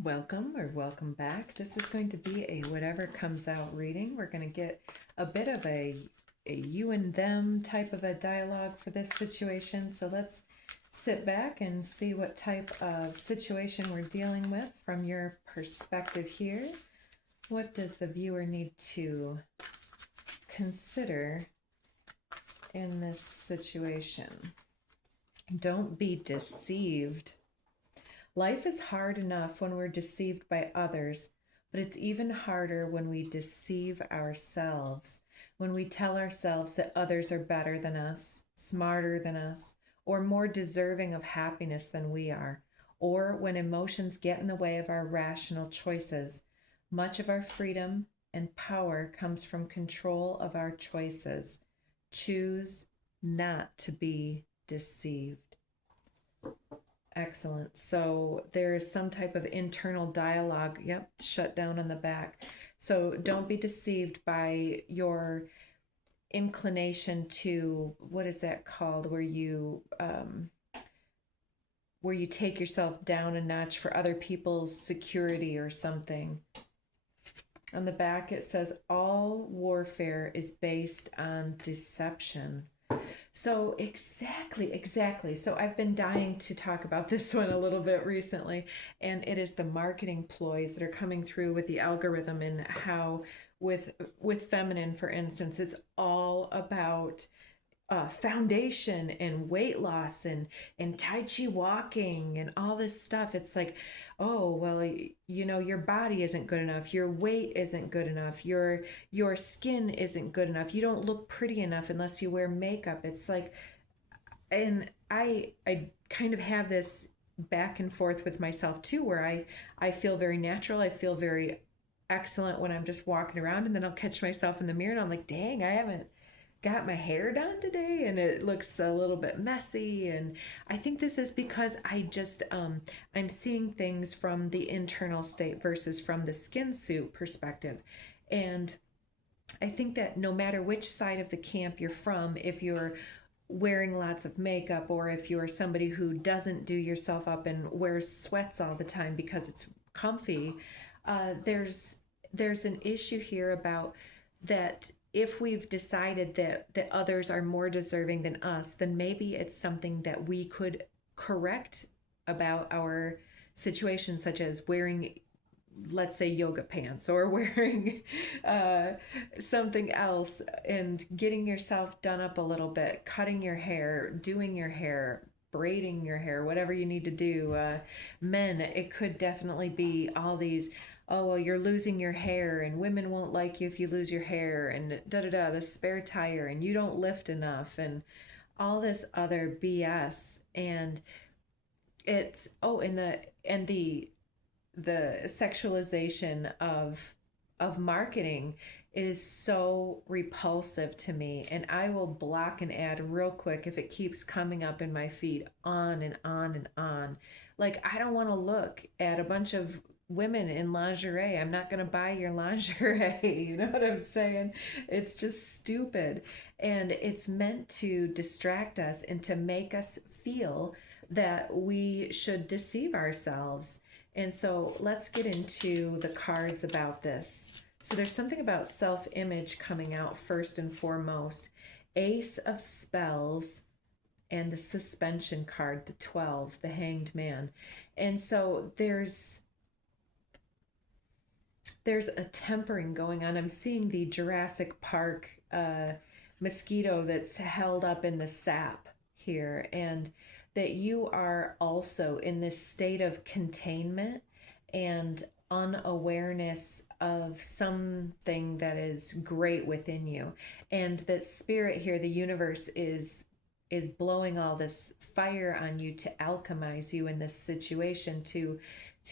Welcome or welcome back. This is going to be a whatever comes out reading. We're going to get a bit of a you and them type of a dialogue for this situation. So let's sit back and see what type of situation we're dealing with from your perspective here. What does the viewer need to consider in this situation? Don't be deceived. Life is hard enough when we're deceived by others, but it's even harder when we deceive ourselves, when we tell ourselves that others are better than us, smarter than us, or more deserving of happiness than we are, or when emotions get in the way of our rational choices. Much of our freedom and power comes from control of our choices. Choose not to be deceived. Excellent. So there's some type of internal dialogue. Yep, shut down on the back. So don't be deceived by your inclination to, what is that called, where you take yourself down a notch for other people's security or something. On the back it says all warfare is based on deception. So exactly. So I've been dying to talk about this one a little bit recently, and it is the marketing ploys that are coming through with the algorithm and how with feminine, for instance, it's all about foundation and weight loss and tai chi walking and all this stuff. It's like, oh well, your body isn't good enough, your weight isn't good enough, your skin isn't good enough, you don't look pretty enough unless you wear makeup. It's like, and I kind of have this back and forth with myself too, where I feel very natural, I feel very excellent when I'm just walking around, and then I'll catch myself in the mirror and I'm like, dang, I haven't got my hair done today and it looks a little bit messy. And I think this is because I'm seeing things from the internal state versus from the skin suit perspective. And I think that no matter which side of the camp you're from, if you're wearing lots of makeup or if you're somebody who doesn't do yourself up and wears sweats all the time because it's comfy, there's an issue here about that. If we've decided that others are more deserving than us, then maybe it's something that we could correct about our situation, such as wearing, let's say, yoga pants, or wearing uh, something else, and getting yourself done up a little bit, cutting your hair, doing your hair, braiding your hair, whatever you need to do. Men, it could definitely be all these, oh well, you're losing your hair and women won't like you if you lose your hair, and da da da, the spare tire, and you don't lift enough, and all this other BS. And it's, oh, and the sexualization of marketing is so repulsive to me, and I will block an ad real quick if it keeps coming up in my feed on and on and on. Like, I don't want to look at a bunch of women in lingerie. I'm not going to buy your lingerie. You know what I'm saying? It's just stupid, and it's meant to distract us and to make us feel that we should deceive ourselves. And so let's get into the cards about this. So there's something about self-image coming out first and foremost. Ace of Spells and the suspension card, the 12, the Hanged Man. And so there's a tempering going on. I'm seeing the Jurassic Park mosquito that's held up in the sap here, and that you are also in this state of containment and unawareness of something that is great within you. And that spirit here, the universe, is blowing all this fire on you to alchemize you in this situation, to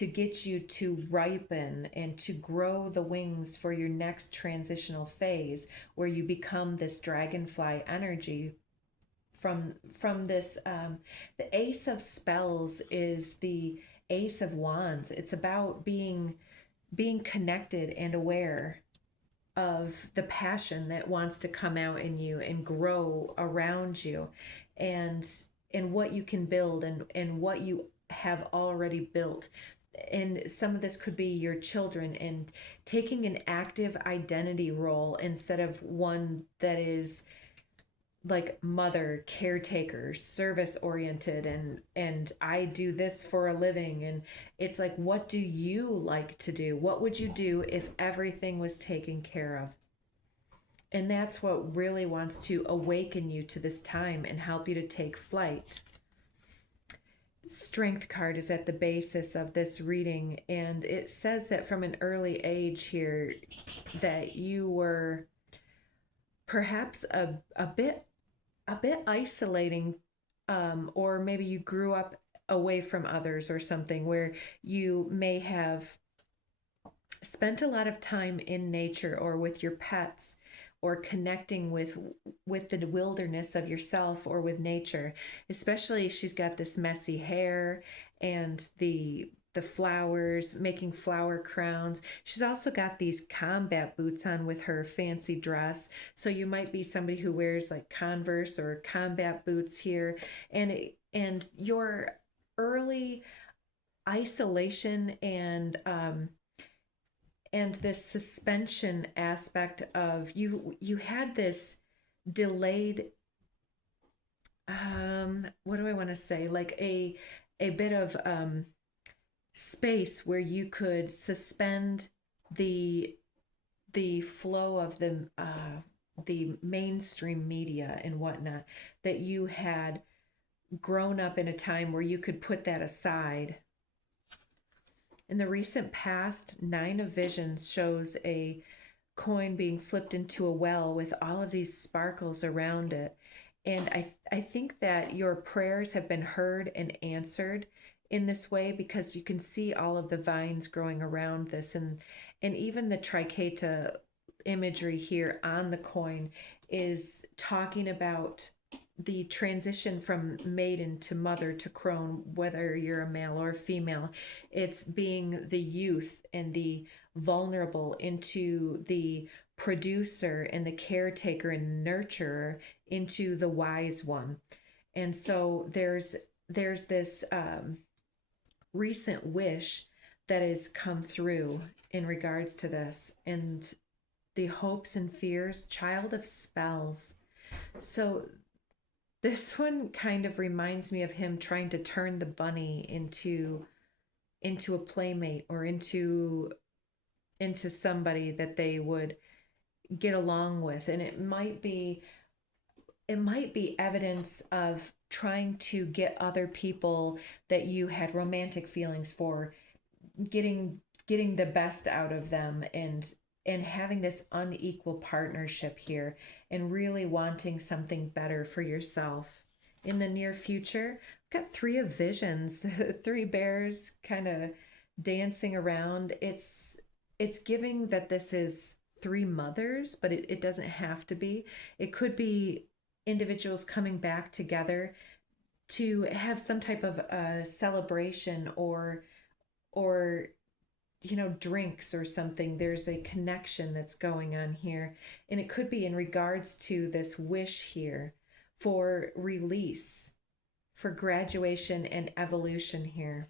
get you to ripen and to grow the wings for your next transitional phase, where you become this dragonfly energy from this. The Ace of Spells is the Ace of Wands. It's about being connected and aware of the passion that wants to come out in you and grow around you, and what you can build, and what you have already built. and some of this could be your children, and taking an active identity role instead of one that is like mother, caretaker, service oriented, and I do this for a living. And it's like, what do you like to do? What would you do if everything was taken care of? And that's what really wants to awaken you to this time and help you to take flight. Strength card is at the basis of this reading, and it says that from an early age here that you were perhaps a bit isolating, or maybe you grew up away from others or something, where you may have spent a lot of time in nature or with your pets, or connecting with the wilderness of yourself or with nature. Especially, she's got this messy hair and the flowers, making flower crowns. She's also got these combat boots on with her fancy dress. So you might be somebody who wears like Converse or combat boots here. And your early isolation and this suspension aspect of you had this delayed, what do I want to say, like a bit of space where you could suspend the flow of the mainstream media and whatnot, that you had grown up in a time where you could put that aside. In the recent past, 9 of Visions shows a coin being flipped into a well with all of these sparkles around it. And I think that your prayers have been heard and answered in this way, because you can see all of the vines growing around this, and even the triqueta imagery here on the coin is talking about the transition from maiden to mother to crone, whether you're a male or a female. It's being the youth and the vulnerable into the producer and the caretaker and nurturer into the wise one. And so there's this recent wish that has come through in regards to this, and the hopes and fears, child of spells. So this one kind of reminds me of him trying to turn the bunny into a playmate, or into somebody that they would get along with. And it might be evidence of trying to get other people that you had romantic feelings for, getting the best out of them, and having this unequal partnership here, and really wanting something better for yourself in the near future. I've got 3 of Visions, the 3 bears kind of dancing around. It's giving that this is 3 mothers, but it doesn't have to be. It could be individuals coming back together to have some type of celebration, or drinks or something. There's a connection that's going on here. And it could be in regards to this wish here for release, for graduation and evolution here.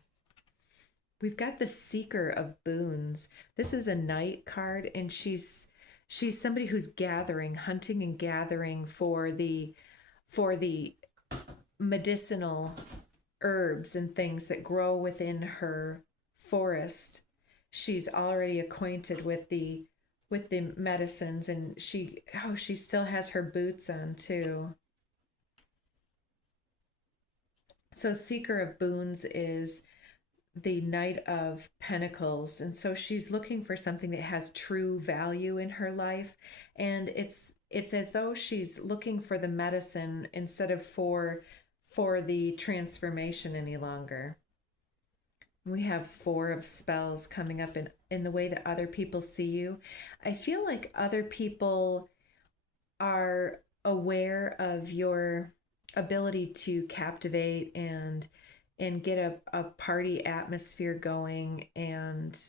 We've got the Seeker of Boons. This is a knight card, and she's somebody who's gathering, hunting and gathering for the medicinal herbs and things that grow within her forest. She's already acquainted with the medicines, and she still has her boots on too. So Seeker of Boons is the Knight of Pentacles, and so she's looking for something that has true value in her life, and it's as though she's looking for the medicine instead of for the transformation any longer. We have 4 of Spells coming up in the way that other people see you. I feel like other people are aware of your ability to captivate and get a party atmosphere going, and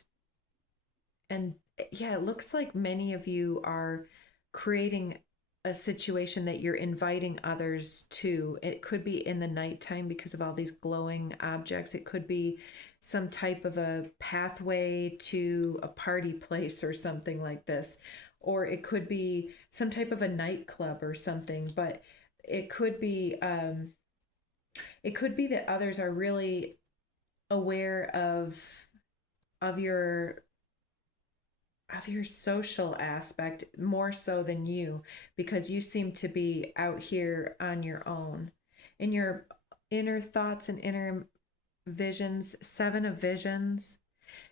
yeah, it looks like many of you are creating a situation that you're inviting others to. It could be in the nighttime because of all these glowing objects. It could be some type of a pathway to a party place or something like this. Or it could be some type of a nightclub or something, but it could be that others are really aware of your social aspect more so than you, because you seem to be out here on your own in your inner thoughts and inner visions. 7 of visions,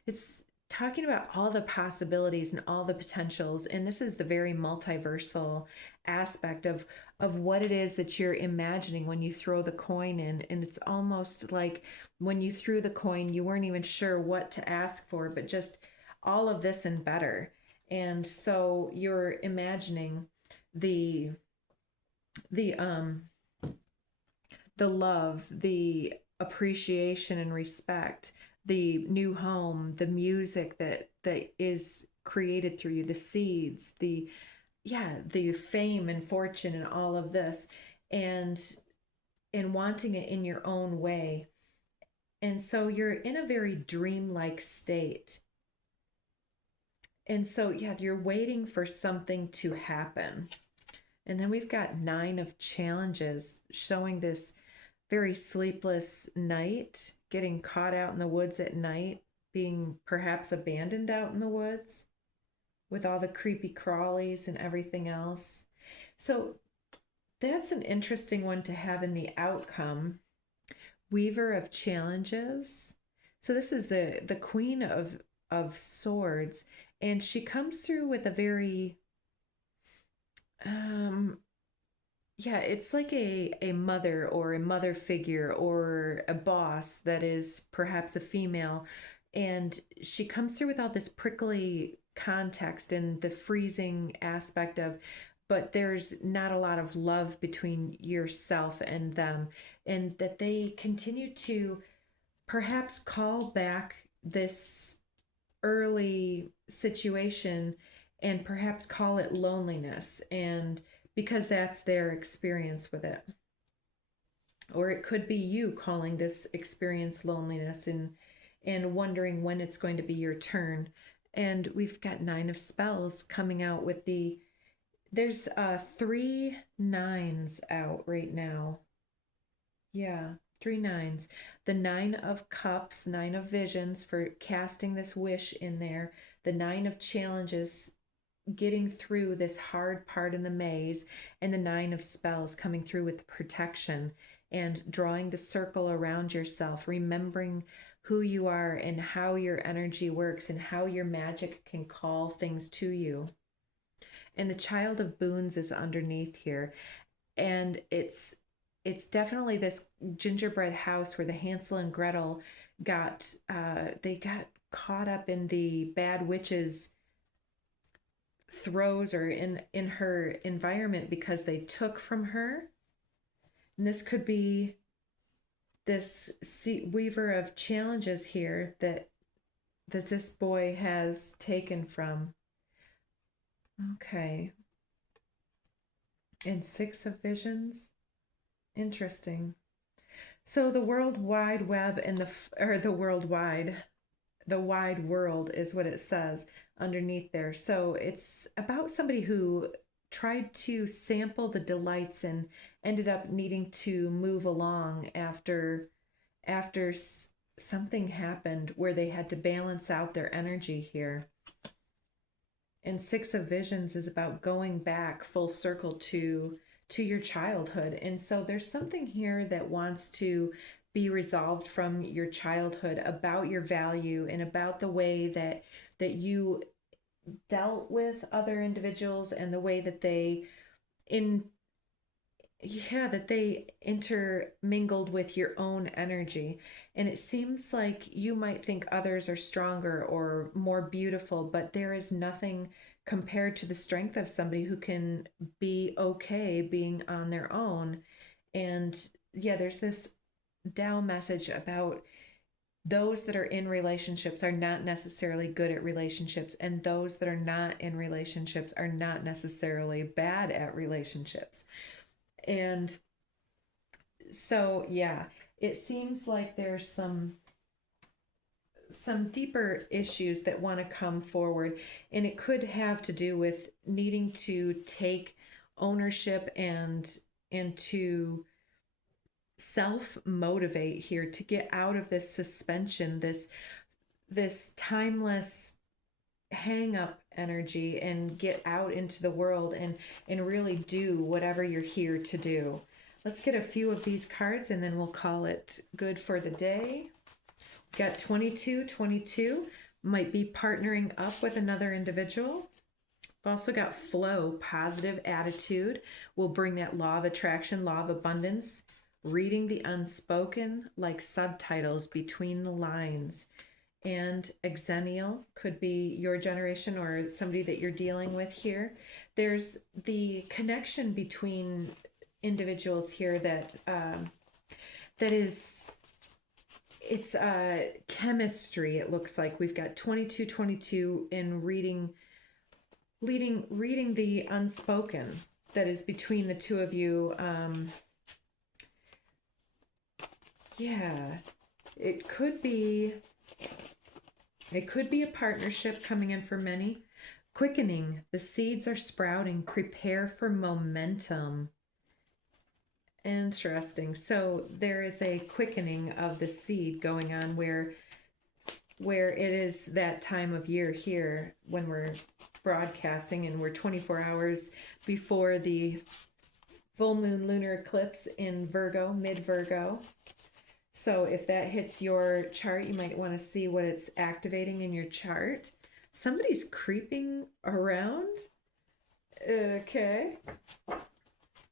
it's talking about all the possibilities and all the potentials, and this is the very multiversal aspect of what it is that you're imagining when you throw the coin in. And it's almost like when you threw the coin, you weren't even sure what to ask for, but just all of this and better. And so you're imagining the love, the appreciation and respect, the new home, the music that is created through you, the seeds, the fame and fortune and all of this, and wanting it in your own way. And so you're in a very dreamlike state. And so, you're waiting for something to happen. And then we've got 9 of challenges, showing this very sleepless night, getting caught out in the woods at night, being perhaps abandoned out in the woods with all the creepy crawlies and everything else. So that's an interesting one to have in the outcome. Weaver of challenges. So this is the Queen of Swords, and she comes through with a very it's like a mother or a mother figure or a boss that is perhaps a female, and she comes through with all this prickly context and the freezing aspect of, but there's not a lot of love between yourself and them, and that they continue to perhaps call back this early situation and perhaps call it loneliness, and because that's their experience with it. Or it could be you calling this experience loneliness and wondering when it's going to be your turn. And we've got 9 of spells coming out with there's 3 9s out right now. Yeah, 3 9s. The 9 of cups, 9 of visions for casting this wish in there. The 9 of challenges, getting through this hard part in the maze, and the 9 of spells coming through with protection and drawing the circle around yourself, remembering who you are and how your energy works and how your magic can call things to you. And the Child of Boons is underneath here, and it's definitely this gingerbread house where the Hansel and Gretel got caught up in the bad witch's throes or in her environment because they took from her. And this could be this weaver of challenges here that this boy has taken from. Okay. And 6 of visions. Interesting. So the World Wide Web and the wide world is what it says underneath there. So it's about somebody who tried to sample the delights and ended up needing to move along after something happened where they had to balance out their energy here. And 6 of visions is about going back full circle to your childhood. And so there's something here that wants to be resolved from your childhood about your value and about the way that you dealt with other individuals and the way that they intermingled with your own energy. And it seems like you might think others are stronger or more beautiful, but there is nothing compared to the strength of somebody who can be okay being on their own. And there's this Tao message about those that are in relationships are not necessarily good at relationships, and those that are not in relationships are not necessarily bad at relationships. And so, it seems like there's some some deeper issues that want to come forward, and it could have to do with needing to take ownership and to self motivate here to get out of this suspension, this timeless hang up energy, and get out into the world and really do whatever you're here to do. Let's get a few of these cards and then we'll call it good for the day. Got 2222, might be partnering up with another individual. We've also got flow, positive attitude will bring that law of attraction, law of abundance, reading the unspoken like subtitles between the lines. And exennial could be your generation or somebody that you're dealing with here. There's the connection between individuals here that is, it's chemistry. It looks like we've got 2222 in reading the unspoken that is between the two of you. Yeah, it could be a partnership coming in for many. Quickening, the seeds are sprouting. Prepare for momentum. Interesting. So there is a quickening of the seed going on where it is that time of year here when we're broadcasting, and we're 24 hours before the full moon lunar eclipse in Virgo, mid-Virgo. So if that hits your chart, you might want to see what it's activating in your chart. Somebody's creeping around. Okay.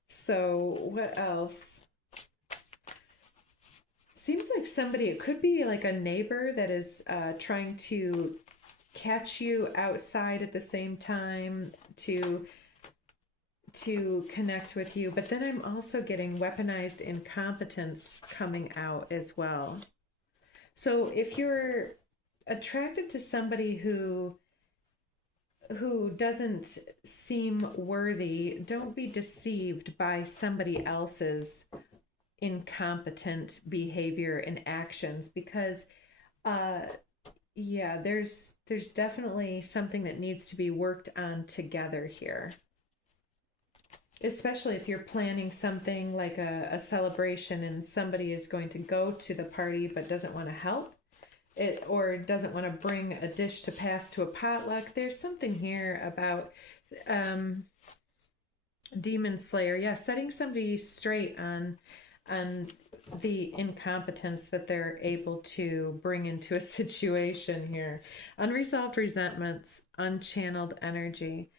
So what else? Seems like somebody, it could be like a neighbor that is trying to catch you outside at the same time to connect with you. But then I'm also getting weaponized incompetence coming out as well. So if you're attracted to somebody who doesn't seem worthy, don't be deceived by somebody else's incompetent behavior and actions, because yeah, there's definitely something that needs to be worked on together here. Especially if you're planning something like a celebration and somebody is going to go to the party but doesn't want to help it, or doesn't want to bring a dish to pass to a potluck. There's something here about Demon Slayer. Yeah, setting somebody straight on the incompetence that they're able to bring into a situation here. Unresolved resentments, unchanneled energy.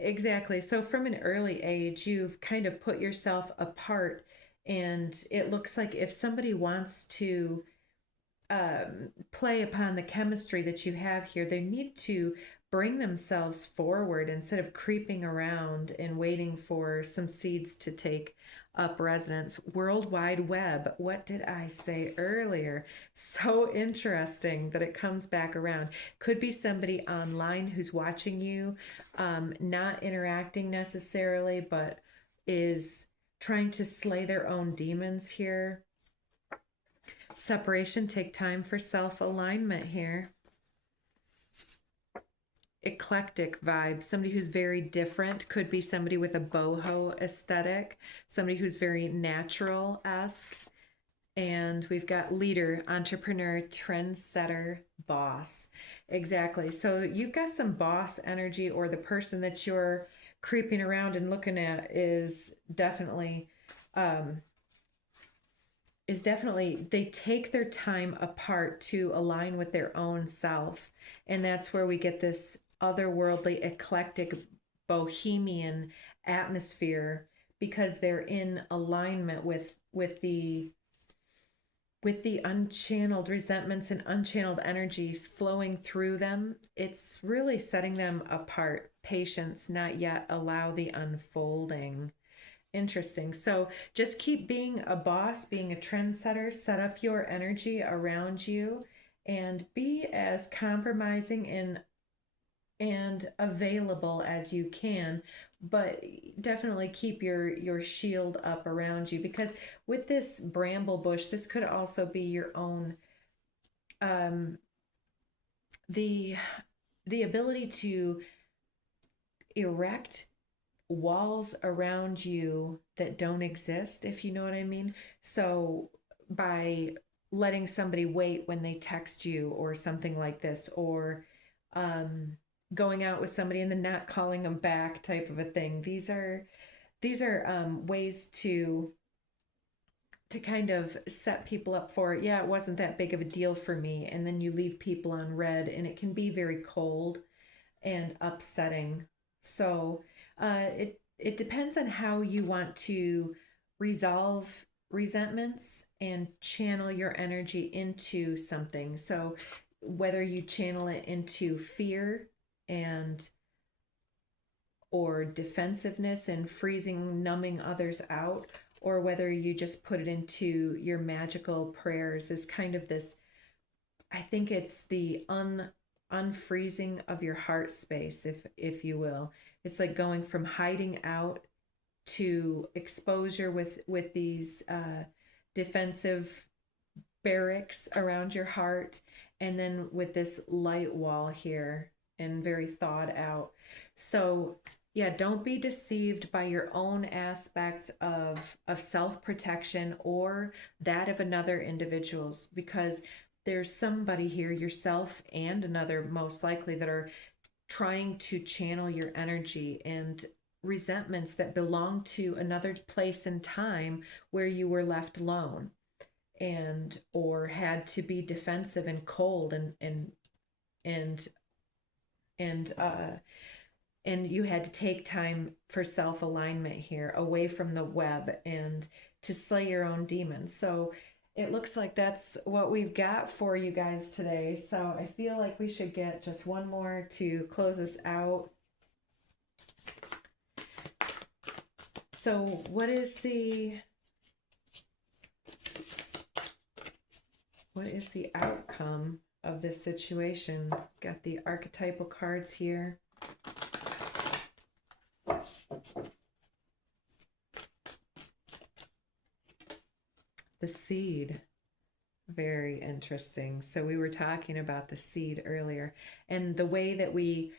Exactly. So from an early age, you've kind of put yourself apart, and it looks like if somebody wants to play upon the chemistry that you have here, they need to bring themselves forward instead of creeping around and waiting for some seeds to take up residence. World Wide Web. What did I say earlier? So interesting that it comes back around. Could be somebody online who's watching you, not interacting necessarily, but is trying to slay their own demons here. Separation, take time for self-alignment here. Eclectic vibe, somebody who's very different. Could be somebody with a boho aesthetic, somebody who's very natural-esque. And we've got leader, entrepreneur, trendsetter, boss. Exactly. So you've got some boss energy, or the person that you're creeping around and looking at is definitely they take their time apart to align with their own self. And that's where we get this otherworldly, eclectic, bohemian atmosphere, because they're in alignment with the unchanneled resentments and unchanneled energies flowing through them. It's really setting them apart. Patience, not yet allow the unfolding. Interesting. So just keep being a boss, being a trendsetter, set up your energy around you, and be as compromising and available as you can, but definitely keep your shield up around you, because with this bramble bush, this could also be your own the ability to erect walls around you that don't exist, if you know what I mean. So by letting somebody wait when they text you or something like this, or going out with somebody and then not calling them back type of a thing. These are ways to kind of set people up for, yeah, it wasn't that big of a deal for me, and then you leave people on red, and it can be very cold and upsetting. So it depends on how you want to resolve resentments and channel your energy into something. So whether you channel it into fear and or defensiveness and freezing, numbing others out, or whether you just put it into your magical prayers, is kind of this, I think it's the unfreezing of your heart space, if you will. It's like going from hiding out to exposure with these defensive barracks around your heart, and then with this light wall here and very thawed out. So yeah, don't be deceived by your own aspects of self-protection or that of another individual's, because there's somebody here, yourself and another most likely, that are trying to channel your energy and resentments that belong to another place and time where you were left alone and or had to be defensive and cold and and you had to take time for self-alignment here, away from the web, and to slay your own demons. So it looks like that's what we've got for you guys today. So I feel like we should get just one more to close us out. So what is the outcome of this situation? Got the archetypal cards here. The seed. Very interesting. So we were talking about the seed earlier, and the way that we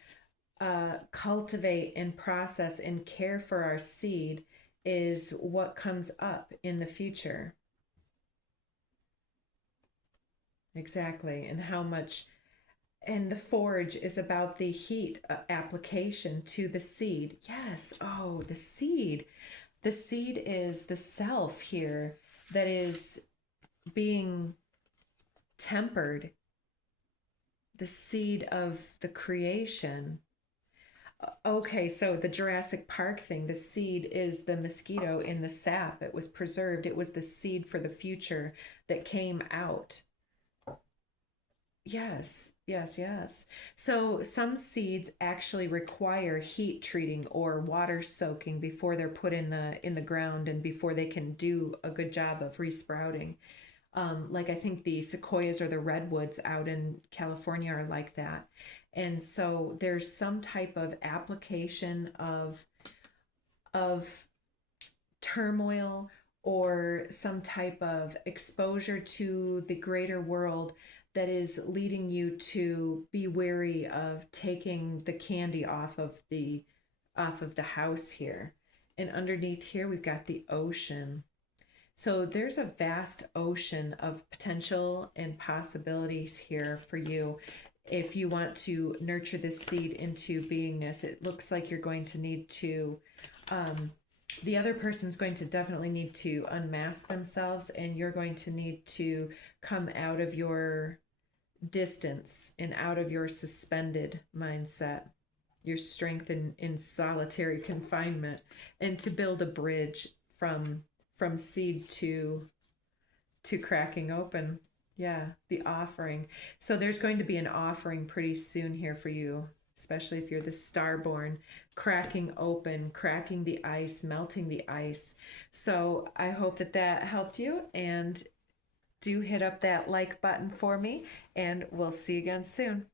cultivate and process and care for our seed is what comes up in the future. Exactly. And how much, and the forge is about the heat application to the seed. Yes. Oh, the seed. The seed is the self here that is being tempered, the seed of the creation. Okay, so the Jurassic Park thing, the seed is the mosquito in the sap. It was preserved. It was the seed for the future that came out. Yes, yes, yes. So some seeds actually require heat treating or water soaking before they're put in the ground and before they can do a good job of resprouting. Like I think the sequoias or the redwoods out in California are like that. And so there's some type of application of turmoil or some type of exposure to the greater world that is leading you to be wary of taking the candy off of the house here. And underneath here we've got the ocean. So there's a vast ocean of potential and possibilities here for you. If you want to nurture this seed into beingness, it looks like you're going to need to, the other person's going to definitely need to unmask themselves, and you're going to need to come out of your distance and out of your suspended mindset, your strength in solitary confinement, and to build a bridge from seed to cracking open. Yeah, the offering. So there's going to be an offering pretty soon here for you, especially if you're the starborn, cracking open, cracking the ice, melting the ice. So I hope that helped you, and do hit up that like button for me, and we'll see you again soon.